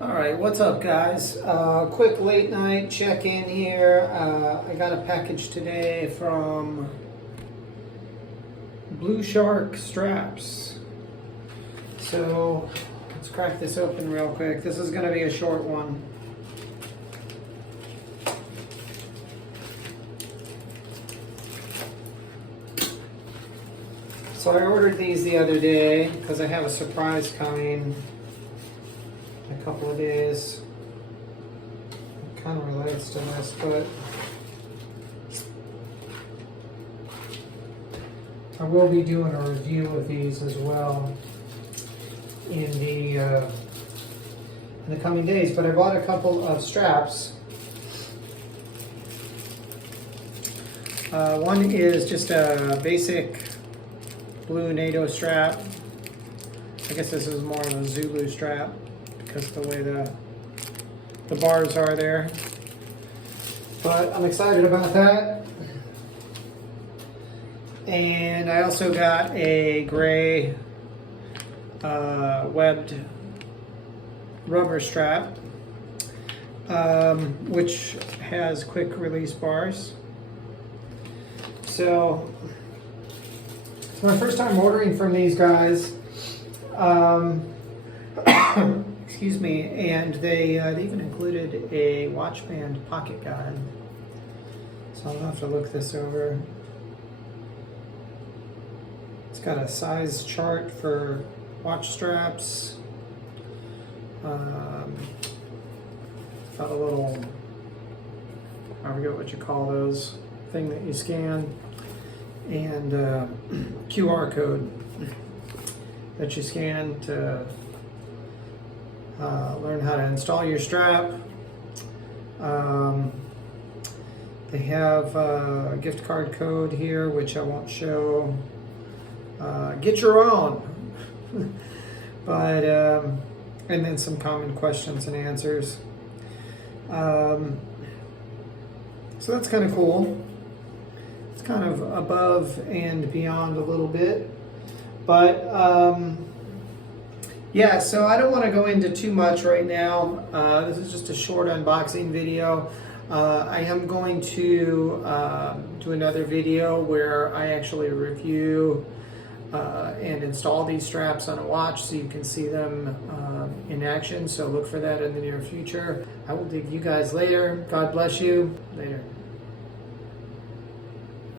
Alright, what's up guys? Quick late night check-in here. I got a package today from Blu Shark Straps. So, let's crack this open real quick. This is going to be a short one. So I ordered these the other day because I have a surprise coming in a couple of days. It kind of relates to this, but I will be doing a review of these as well in the coming days. But I bought a couple of straps. One is just a basic blue NATO strap. I guess this is more of a Zulu strap because of the way the bars are there. But I'm excited about that. And I also got a gray webbed rubber strap, which has quick release bars. So it's my first time ordering from these guys. Excuse me, and they even included a watch band pocket guide. So I'll have to look this over. It's got a size chart for watch straps. Got a little, I forget what you call those, thing that you scan, and QR code that you scan to learn how to install your strap. They have a gift card code here, which I won't show. Get your own. But and then some common questions and answers. So that's kind of cool. It's kind of above and beyond a little bit. But yeah, so I don't want to go into too much right now. This is just a short unboxing video. I am going to do another video where I actually review and install these straps on a watch so you can see them in action. So look for that in the near future. I will dig you guys later. God bless you. Later.